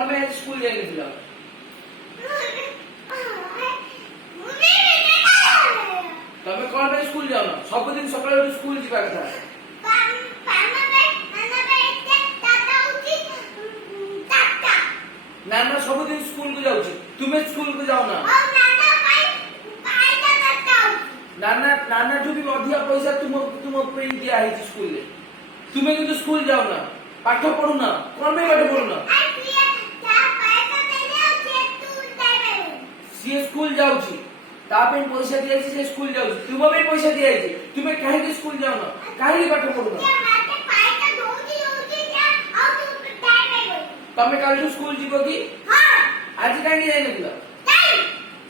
कौन में स्कूल जाएंगे फिर तमें कौन में स्कूल जाओ ना सब दिन सकाळ स्कूल जीवा कथा नाना सब दिन स्कूल को जाउची तुम्हें स्कूल को जाओ ना नाना नाना जो भी अधिक पैसा तुम तुम पे दिया है स्कूल ले तुम्हें तो स्कूल जाओ ना पाठ पढ़ू ना कौन में पाठ पढ़ू ना सी स्कूल जाउची तापे पैसा दिया से स्कूल जाउची तुम भी पैसा दिया है तुम्हें काहे के स्कूल जाओ ना काहे के पाठ पढ़ू ना तमे काल स्कूल जीवो की हां आज काहे जाई नथिला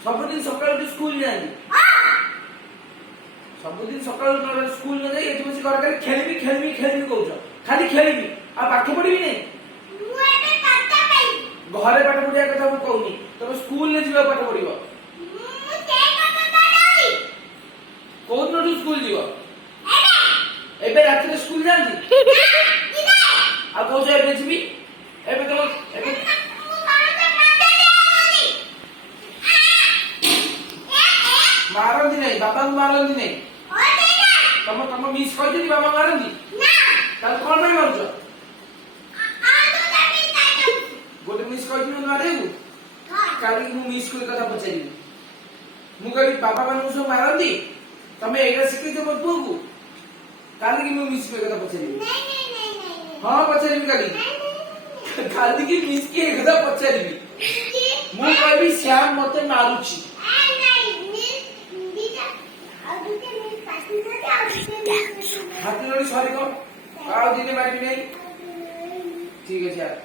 सब दिन सकाळ स्कूल जाई सब दिन सकाळ स्कूल न जाई एठी बसी घर करे खेलबी खेलबी खेलबी कहउछ खाली खेलबी आ पाठ पढिबी नै मु एबे पाठ पई घरे पाठ पढिया कथा मु कहउनी तमे स्कूल ने जीवा पाठ पढिबो मु के कथा पढाई कोन न स्कूल जीवो एबे रात में स्कूल जांदी आ कहउछ एबे जीबी एबे तो एबे मारंदी नहीं बाबा मारंदी नहीं तम तम मिस कर दी बाबा मारंदी ना कल कोन में मारछ गोटे मिस कर दी मारे हां काली मु मिस कर कथा पछारी मु कभी बाबा मानु सो मारंदी तमे एगा सिखै दे बतु को काली की मु मिस कर कथा पछारी नहीं हां पछारी काली खाली की मिस की एकदा पछारी मु कहबी श्याम मते मारुची हाथी लड़ी सॉरी कौन दिने मारी नहीं ठीक है यार